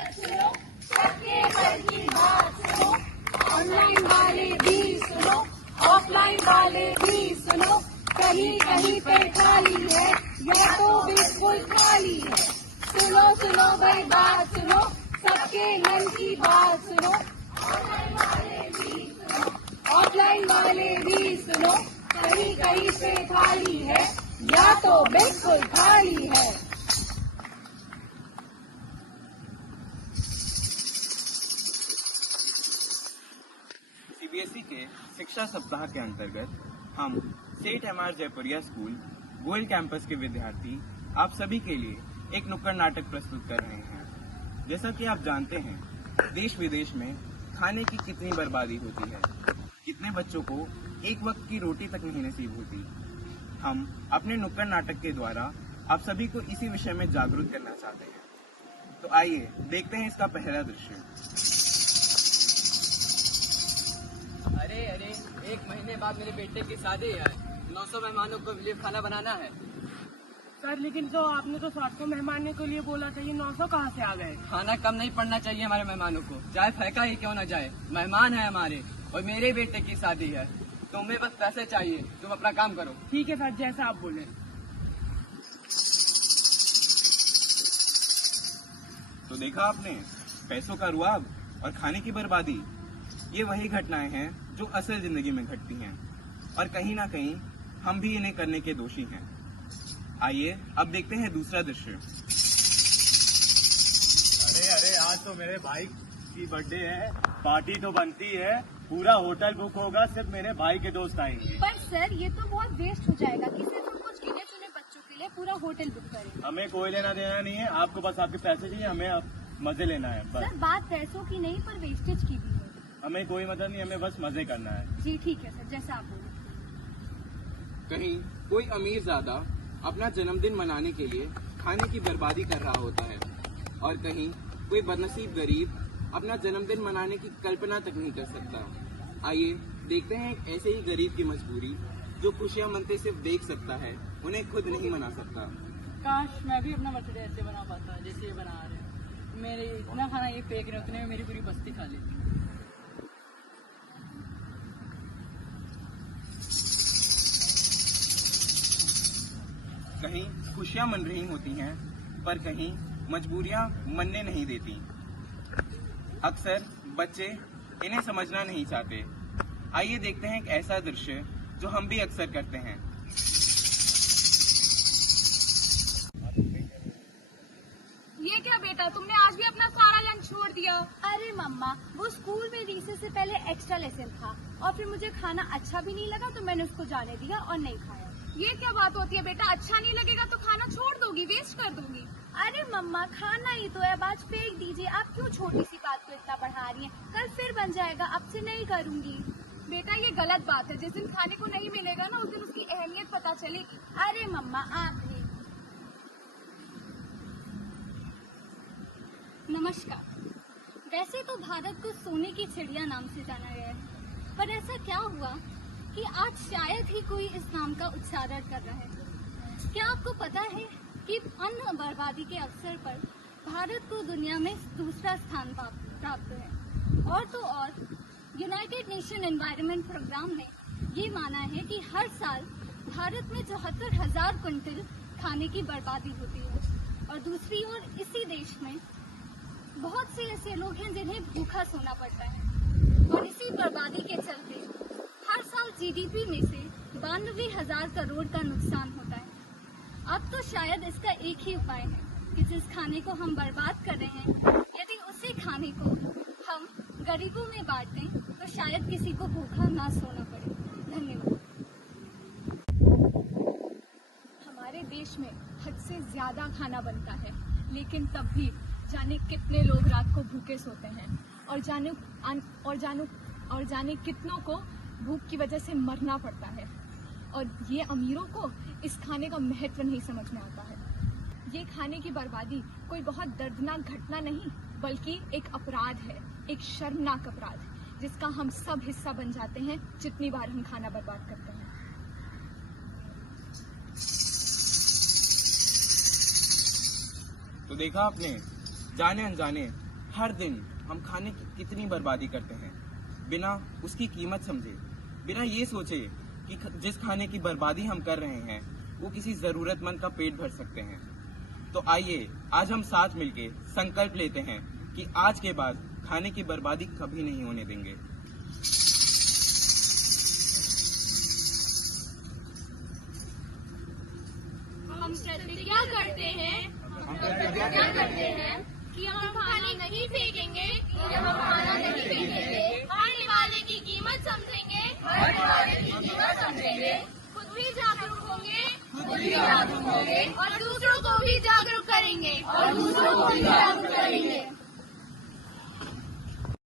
सुनो, सबके घर की बात सुनो, ऑनलाइन वाले भी सुनो, ऑफलाइन वाले भी सुनो, कहीं कहीं पे खाली है या तो बिल्कुल खाली है। सुनो सुनो भाई बात सुनो, सबके मन की बात सुनो, ऑनलाइन वाले भी सुनो, ऑफलाइन वाले भी सुनो, कहीं कहीं पे खाली है या तो बिल्कुल खाली है। सीबीएसई के शिक्षा सप्ताह के अंतर्गत हम सेठ MR Jaipuria school Goyal campus के विद्यार्थी आप सभी के लिए एक नुक्कड़ नाटक प्रस्तुत कर रहे हैं। जैसा कि आप जानते हैं, देश विदेश में खाने की कितनी बर्बादी होती है, कितने बच्चों को एक वक्त की रोटी तक नहीं नसीब होती। हम अपने नुक्कड़ नाटक के द्वारा आप सभी को इसी विषय में जागरूक करना चाहते हैं। तो आइए देखते हैं इसका पहला दृश्य। अरे अरे, 1 महीने बाद मेरे बेटे की शादी है। 900 मेहमानों को लिए खाना बनाना है। सर लेकिन जो आपने तो 700 मेहमानों के लिए बोला था, ये 900 कहाँ से आ गए? खाना कम नहीं पड़ना चाहिए हमारे मेहमानों को, चाहे फेंका ही क्यों न जाए। मेहमान है हमारे और मेरे बेटे की शादी है। तुम्हें बस पैसे चाहिए, तुम अपना काम करो। ठीक है सर, जैसा आप बोले। तो देखा आपने, पैसों का रुआब और खाने की बर्बादी, ये वही घटनाएं हैं जो असल जिंदगी में घटती हैं और कहीं ना कहीं हम भी इन्हें करने के दोषी हैं। आइए अब देखते हैं दूसरा दृश्य। अरे आज तो मेरे भाई की बर्थडे है, पार्टी तो बनती है, पूरा होटल बुक होगा, सिर्फ मेरे भाई के दोस्त आएंगे। पर सर ये तो बहुत वेस्ट हो जाएगा कि सिर्फ हम कुछ गिने चुने बच्चों के लिए पूरा होटल बुक करें। हमें कोई लेना देना नहीं है, आपको बस आपके पैसे चाहिए, हमें अब मजे लेना है बस। सर बात पैसों की नहीं पर वेस्टेज की भी है। हमें कोई मतलब नहीं, हमें बस मजे करना है। जी ठीक है सर, जैसा आप बोले। कहीं कोई अमीर ज्यादा अपना जन्मदिन मनाने के लिए खाने की बर्बादी कर रहा होता है और कहीं कोई बदनसीब गरीब अपना जन्मदिन मनाने की कल्पना तक नहीं कर सकता। आइए देखते हैं एक ऐसे ही गरीब की मजबूरी, जो खुशियां मनते सिर्फ देख सकता है, उन्हें खुद नहीं मना सकता। काश मैं भी अपना बर्थडे ऐसे बना पाता जैसे ये बना रहे हैं। मेरे इतना खाना ये फेंक रहे, उतने में मेरी पूरी बस्ती खा लेती। कहीं खुशियां मन रही होती हैं, पर कहीं मजबूरियां मनने नहीं देती। अक्सर बच्चे इन्हें समझना नहीं चाहते। आइए देखते हैं एक ऐसा दृश्य जो हम भी अक्सर करते हैं। ये क्या बेटा, तुमने आज भी अपना सारा लंच छोड़ दिया? अरे मम्मा, वो स्कूल में रिसेस से पहले एक्स्ट्रा लेसन था और फिर मुझे खाना अच्छा भी नहीं लगा तो मैंने उसको जाने दिया और नहीं खाया। ये क्या बात होती है बेटा, अच्छा नहीं लगेगा तो खाना छोड़ दोगी, वेस्ट कर दोगी? अरे मम्मा खाना ही तो है, आज फेंक दीजिए। आप क्यों छोटी सी बात को इतना बढ़ा रही हैं? कल फिर बन जाएगा, अब से नहीं करूँगी। बेटा ये गलत बात है, जिस दिन खाने को नहीं मिलेगा ना उस दिन उसकी अहमियत पता चलेगी। अरे मम्मा आप भी। नमस्कार। वैसे तो भारत को सोने की चिड़िया नाम से जाना गया है, पर ऐसा क्या हुआ कि आज शायद ही कोई इस नाम का उच्चारण कर रहा है। क्या आपको पता है कि अन्न बर्बादी के अवसर पर भारत को दुनिया में दूसरा स्थान प्राप्त है। और तो और यूनाइटेड नेशन एनवायरनमेंट प्रोग्राम ने ये माना है कि हर साल भारत में 74,000 क्विंटल खाने की बर्बादी होती है और दूसरी ओर इसी देश में बहुत से ऐसे लोग हैं जिन्हें भूखा सोना पड़ता है और इसी बर्बादी के चलते हर साल जीडीपी में से 92,000 करोड़ का नुकसान होता है। अब तो शायद इसका एक ही उपाय है कि जिस खाने को हम बर्बाद कर रहे हैं, यदि उसी खाने को हम गरीबों में बांट दें तो शायद किसी को भूखा ना सोना पड़े। धन्यवाद। हमारे देश में हद से ज्यादा खाना बनता है, लेकिन तब भी जाने कितने लोग रात को भूखे सोते हैं और जाने कितनों को भूख की वजह से मरना पड़ता है। और ये अमीरों को इस खाने का महत्व नहीं समझ में आता है। ये खाने की बर्बादी कोई बहुत दर्दनाक घटना नहीं, बल्कि एक अपराध है, एक शर्मनाक अपराध, जिसका हम सब हिस्सा बन जाते हैं जितनी बार हम खाना बर्बाद करते हैं। तो देखा आपने, जाने अनजाने हर दिन हम खाने की कितनी बर्बादी करते हैं, बिना उसकी कीमत समझे, बिना ये सोचे कि जिस खाने की बर्बादी हम कर रहे हैं वो किसी जरूरतमंद का पेट भर सकते हैं। तो आइए आज हम साथ मिलके संकल्प लेते हैं कि आज के बाद खाने की बर्बादी कभी नहीं होने देंगे। हम प्रतिज्ञा करते हैं कि हम खाना नहीं फेंकेंगे, खाने वाले की कीमत समझेंगे, खुद भी जागरूक होंगे और दूसरों को भी जागरूक करेंगे।